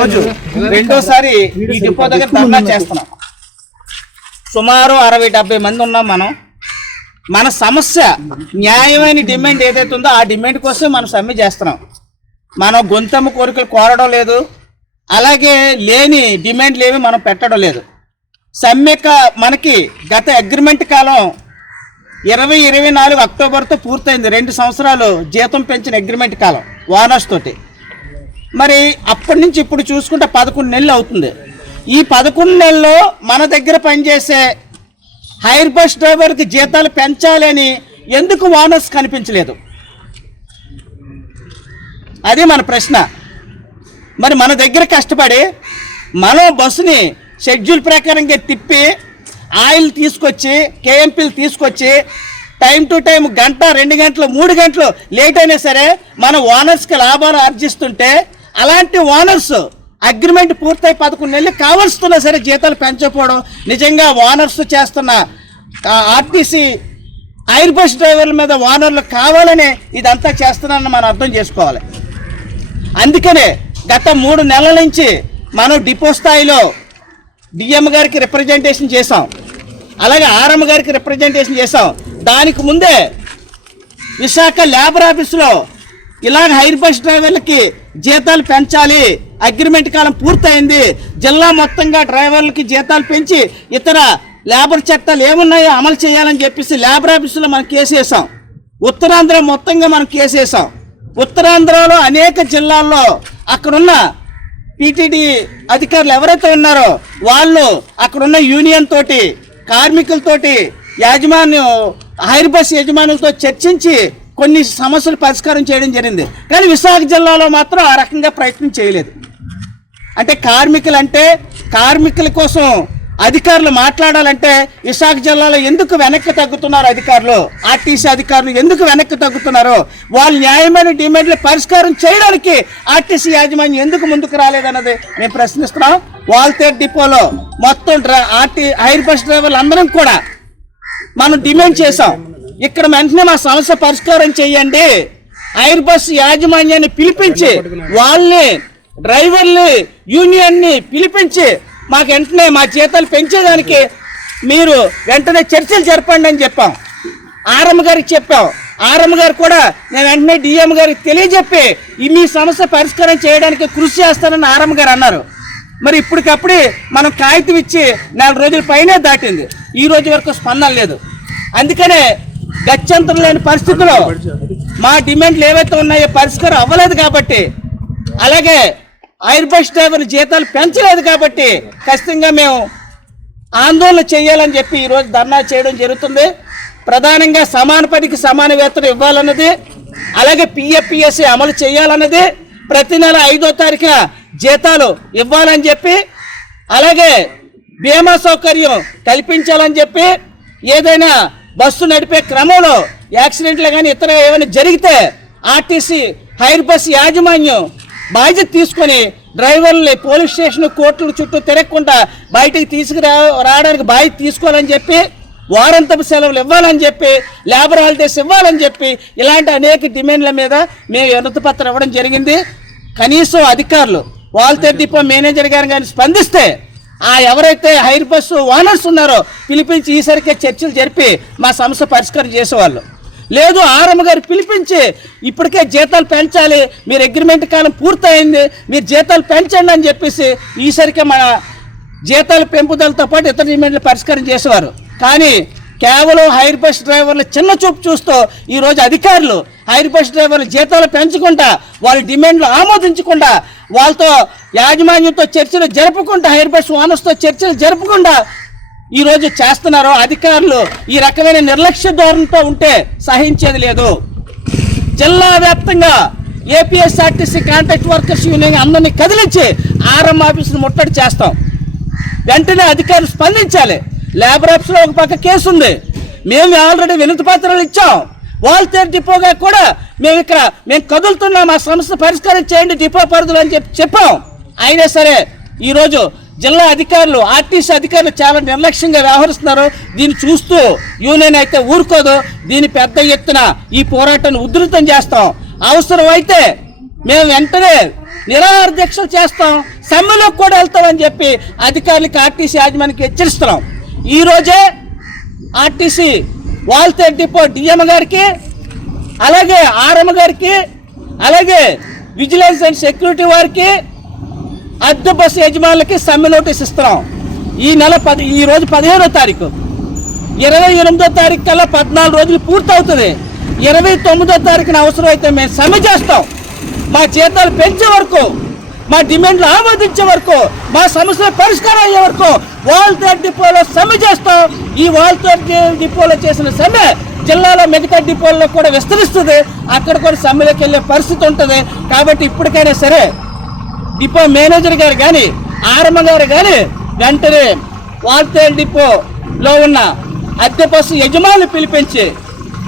రోజు రెండోసారి ఈ డిపో దగ్గర ధర్నా చేస్తున్నాం. సుమారు అరవై డెబ్బై మంది ఉన్నాం మనం. మన సమస్య న్యాయమైన డిమాండ్ ఏదైతే ఉందో ఆ డిమాండ్ కోసం మనం సమ్మె చేస్తున్నాం. మనం గొంతమ్మ కోరికలు కోరడం లేదు. అలాగే లేని డిమాండ్లు ఏమి మనం పెట్టడం లేదు. సమ్మె కా- మనకి గత అగ్రిమెంట్ కాలం ఇరవై ఇరవై నాలుగు అక్టోబర్తో పూర్తయింది. రెండు సంవత్సరాలు జీతం పెంచిన అగ్రిమెంట్ కాలం వానర్స్ తోటి. మరి అప్పటి నుంచి ఇప్పుడు చూసుకుంటే పదకొండు నెలలు అవుతుంది. ఈ పదకొండు నెలల్లో మన దగ్గర పనిచేసే హైర్ బస్ డ్రైవర్కి జీతాలు పెంచాలి అని ఎందుకు ఓనర్స్ కనిపించలేదు? అది మన ప్రశ్న. మరి మన దగ్గర కష్టపడి మనం బస్సుని షెడ్యూల్ ప్రకారంగా తిప్పి ఆయిల్ తీసుకొచ్చి కేఎంపీలు తీసుకొచ్చి టైం టు టైం గంట రెండు గంటలు మూడు గంటలు లేట్ అయినా సరే మన ఓనర్స్కి లాభాలు ఆర్జిస్తుంటే అలాంటి ఓనర్స్ అగ్రిమెంట్ పూర్తయి పదకొండు నెలలు కావాల్సిన సరే జీతాలు పెంచకపోవడం నిజంగా ఓనర్స్ చేస్తున్న ఆర్టీసీ ఐర్ బస్ డ్రైవర్ల మీద ఓనర్లు కావాలనే ఇదంతా చేస్తున్నారని మనం అర్థం చేసుకోవాలి. అందుకనే గత మూడు నెలల నుంచి మనం డిపో స్థాయిలో డిఎం గారికి రిప్రజెంటేషన్ చేసాం అలాగే ఆర్ఎం గారికి రిప్రజెంటేషన్ చేసాం దానికి ముందే విశాఖ లేబర్ ఆఫీసులో ఇలాగ హైర్ బస్ డ్రైవర్లకి జీతాలు పెంచాలి. అగ్రిమెంట్ కాలం పూర్తయింది. జిల్లా మొత్తంగా డ్రైవర్లకి జీతాలు పెంచి ఇతర లేబర్ చట్టాలు ఏమున్నాయో అమలు చేయాలని చెప్పేసి లేబర్ ఆఫీసులో మనం కేసు వేసాం ఉత్తరాంధ్ర మొత్తంగా మనం కేసు వేసాం ఉత్తరాంధ్రలో అనేక జిల్లాల్లో అక్కడున్న పీటీడీ అధికారులు ఎవరైతే ఉన్నారో వాళ్ళు అక్కడున్న యూనియన్ తోటి కార్మికులతోటి యాజమాన్యం హైర్ బస్ యజమానులతో చర్చించి కొన్ని సమస్యలు పరిష్కారం చేయడం జరిగింది. కానీ విశాఖ జిల్లాలో మాత్రం ఆ రకంగా ప్రయత్నం చేయలేదు. అంటే కార్మికులు అంటే కార్మికుల కోసం అధికారులు మాట్లాడాలంటే విశాఖ జిల్లాలో ఎందుకు వెనక్కి తగ్గుతున్నారు అధికారులు? ఆర్టీసీ అధికారులు ఎందుకు వెనక్కి తగ్గుతున్నారు? వాళ్ళ న్యాయమైన డిమాండ్లు పరిష్కారం చేయడానికి ఆర్టీసీ యాజమాన్యం ఎందుకు ముందుకు రాలేదన్నది మేము ప్రశ్నిస్తున్నాం. వాల్తేర్ డిపోలో మొత్తం ఆర్టీ హైర్ బస్ డ్రైవర్లు అందరం కూడా మనం డిమాండ్ చేసాం ఇక్కడ వెంటనే మా సమస్య పరిష్కారం చేయండి. ఐర్ బస్ యాజమాన్యాన్ని పిలిపించి వాళ్ళని డ్రైవర్ని యూనియన్ని పిలిపించి మాకు వెంటనే మా జీతాలు పెంచేదానికి మీరు వెంటనే చర్చలు జరపండి అని చెప్పాం. ఆర్ఎం గారికి చెప్పాం. ఆర్ఎం గారు కూడా నేను వెంటనే డిఎం గారికి తెలియజెప్పి ఈ మీ సమస్య పరిష్కారం చేయడానికి కృషి చేస్తానని ఆర్ఎం గారు అన్నారు. మరి ఇప్పటికప్పుడే మనం కాగితం ఇచ్చి నాలుగు రోజుల పైనే దాటింది. ఈ రోజు వరకు స్పందన లేదు. అందుకనే గత్యంతరం లేని పరిస్థితిలో మా డిమాండ్లు ఏవైతే ఉన్నాయో పరిష్కారం అవ్వలేదు కాబట్టి అలాగే ఐర్ బస్ డ్రైవర్ జీతాలు పెంచలేదు కాబట్టి ఖచ్చితంగా మేము ఆందోళన చేయాలని చెప్పి ఈరోజు ధర్నా చేయడం జరుగుతుంది. ప్రధానంగా సమాన పనికి సమాన వేతనం ఇవ్వాలన్నది అలాగే పిఎఫ్పిఎస్సి అమలు చేయాలన్నది ప్రతి నెల ఐదో తారీఖున జీతాలు ఇవ్వాలని చెప్పి అలాగే బీమా సౌకర్యం కల్పించాలని చెప్పి ఏదైనా బస్సు నడిపే క్రమంలో యాక్సిడెంట్లు కానీ ఇతర ఏమైనా జరిగితే ఆర్టీసీ హైర్ బస్ యాజమాన్యం బాధ్యత తీసుకొని డ్రైవర్ని పోలీస్ స్టేషన్ కోర్టుల చుట్టూ తిరగకుండా బయటికి తీసుకురా రావడానికి బాధ్యత తీసుకోవాలని చెప్పి వారంతపు సెలవులు ఇవ్వాలని చెప్పి లేబర్ హాలిడేస్ ఇవ్వాలని చెప్పి ఇలాంటి అనేక డిమాండ్ల మీద మేము వినతి ఇవ్వడం జరిగింది. కనీసం అధికారులు వాల్తేర్ డిపో మేనేజర్ గారు కానీ స్పందిస్తే ఆ ఎవరైతే హైర్ బస్సు ఓనర్స్ ఉన్నారో పిలిపించి ఈసరికే చర్చలు జరిపి మా సమస్య పరిష్కారం చేసేవాళ్ళు. లేదు ఆరమ్మ గారు పిలిపించి ఇప్పటికే జీతాలు పెంచాలి మీరు అగ్రిమెంట్ కాలం పూర్తయింది మీరు జీతాలు పెంచండి అని చెప్పేసి ఈసరికే మన జీతాల పెంపుదలతో పాటు ఇతర డిమాండ్లు పరిష్కారం చేసేవారు. కానీ కేవలం హైర్ బస్ డ్రైవర్లు చిన్న చూపు చూస్తూ ఈరోజు అధికారులు హైర్ బస్ డ్రైవర్ల జీతాలు పెంచకుండా వాళ్ళ డిమాండ్లు ఆమోదించకుండా వాళ్ళతో యాజమాన్యంతో చర్చలు జరపకుండా హైర్ బస్ ఓనర్స్తో చర్చలు జరపకుండా ఈరోజు చేస్తున్నారో అధికారులు ఈ రకమైన నిర్లక్ష్య ధోరణితో ఉంటే సహించేది లేదు. జిల్లా వ్యాప్తంగా ఏపీఎస్ఆర్టీసీ కాంట్రాక్ట్ వర్కర్స్ యూనియన్ అందరినీ కదిలించి ఆర్ఎం ఆఫీసును ముట్టడి చేస్తాం. వెంటనే అధికారులు స్పందించాలి. లేబర్ ఆఫీస్లో ఒక పక్క కేసు ఉంది మేము ఆల్రెడీ వినతి పత్రాలు ఇచ్చాం. వాల్తేర్ డిపోగా కూడా మేము ఇక్కడ మేము కదులుతున్నాం మా సమస్య పరిష్కారం చేయండి డిపో పరిధులు అని చెప్పి చెప్పాం. అయినా సరే ఈరోజు జిల్లా అధికారులు ఆర్టీసీ అధికారులు చాలా నిర్లక్ష్యంగా వ్యవహరిస్తున్నారు. దీన్ని చూస్తూ యూనియన్ అయితే ఊరుకోదు. దీని పెద్ద ఎత్తున ఈ పోరాటాన్ని ఉధృతం చేస్తాం. అవసరం అయితే మేము వెంటనే నిరాహార దీక్షలు చేస్తాం. సమ్మెలోకి కూడా వెళ్తామని చెప్పి అధికారులకి ఆర్టీసీ యాజమానికి హెచ్చరిస్తున్నాం. ఈరోజే ఆర్టీసీ వాల్తేరు డిపో డిఎం గారికి అలాగే ఆర్ఎం గారికి అలాగే విజిలెన్స్ అండ్ సెక్యూరిటీ వారికి అద్దె బస్సు యజమానులకి సమ్మె నోటీస్ ఇస్తున్నాం. ఈ నెల పది ఈ రోజు పదిహేనో తారీఖు. ఇరవై ఎనిమిదో తారీఖు కల్లా పద్నాలుగు రోజులు పూర్తవుతుంది. ఇరవై తొమ్మిదో తారీఖున అవసరం అయితే మేము సమ్మె చేస్తాం. మా జీతాలు పెంచే వరకు మా డిమాండ్లు ఆమోదించే వరకు మా సమస్యలు పరిష్కారం అయ్యే వరకు వాల్తేర్ డిపోలో సమ్మె చేస్తాం. ఈ వాల్తేర్ డిపోలో చేసిన సమ్మె జిల్లాలో మిగతా డిపోల్లో కూడా విస్తరిస్తుంది. అక్కడ కూడా సమ్మెలోకి వెళ్ళే పరిస్థితి ఉంటుంది. కాబట్టి ఇప్పటికైనా సరే డిపో మేనేజర్ గారు కానీ ఆర్మ గారు కానీ వెంటనే వాల్తేర్ డిపోలో ఉన్న అద్దె బస్సు యజమానులు పిలిపించి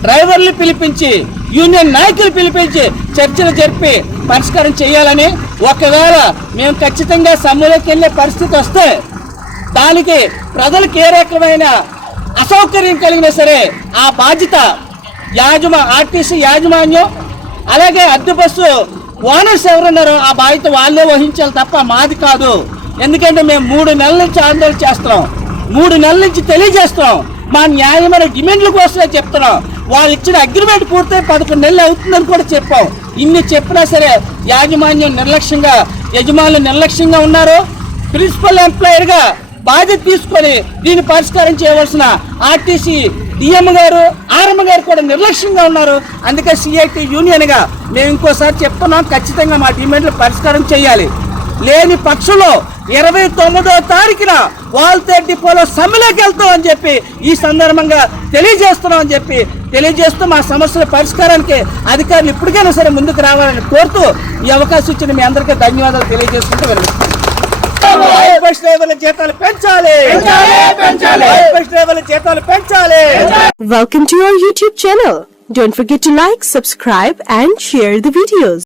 డ్రైవర్లు పిలిపించి యూనియన్ నాయకులు పిలిపించి చర్చలు జరిపి పరిష్కారం చేయాలని ఒకవేళ మేము ఖచ్చితంగా సమ్మెలోకి వెళ్ళే పరిస్థితి వస్తే దానికి ప్రజలకు ఏ రకమైన అసౌకర్యం కలిగినా సరే ఆ బాధ్యత యాజమా ఆర్టీసీ యాజమాన్యం అలాగే అద్దె బస్సు ఓనర్స్ ఎవరున్నారో ఆ బాధ్యత వాళ్ళే వహించాలి తప్ప మాది కాదు. ఎందుకంటే మేము మూడు నెలల నుంచి ఆందోళన చేస్తున్నాం. మూడు నెలల నుంచి తెలియజేస్తున్నాం. మా న్యాయమైన డిమాండ్ల కోసమే చెప్తున్నాం. వాళ్ళు ఇచ్చిన అగ్రిమెంట్ పూర్తయి పదకొండు నెలలు అవుతుందని కూడా చెప్పాం. ఇన్ని చెప్పినా సరే యాజమాన్యం నిర్లక్ష్యంగా యజమానులు నిర్లక్ష్యంగా ఉన్నారు ప్రిన్సిపల్ ఎంప్లాయర్గా బాధ్యత తీసుకొని దీన్ని పరిష్కారం చేయవలసిన ఆర్టీసీ డిఎం గారు ఆర్ఎం గారు కూడా నిర్లక్ష్యంగా ఉన్నారు. అందుకే సిఐటి యూనియన్గా మేము ఇంకోసారి చెప్తున్నాం ఖచ్చితంగా మా డిమాండ్లు పరిష్కారం చేయాలి. లేని పక్షంలో ఇరవై తొమ్మిదో తారీఖున వాల్తేర్ డిపోలో సమ్మెలోకి వెళ్తాం అని చెప్పి ఈ సందర్భంగా తెలియజేస్తున్నాం అని చెప్పి తెలియజేస్తూ మా సమస్యల పరిష్కారానికి అధికారులు ఇప్పటికైనా సరే ముందుకు రావాలని కోరుతూ ఈ అవకాశం ఇచ్చిన మీ అందరికీ ధన్యవాదాలు తెలియజేసుకుంటూ పెంచాలి. Welcome to our YouTube channel. Don't forget to like, subscribe and share the videos.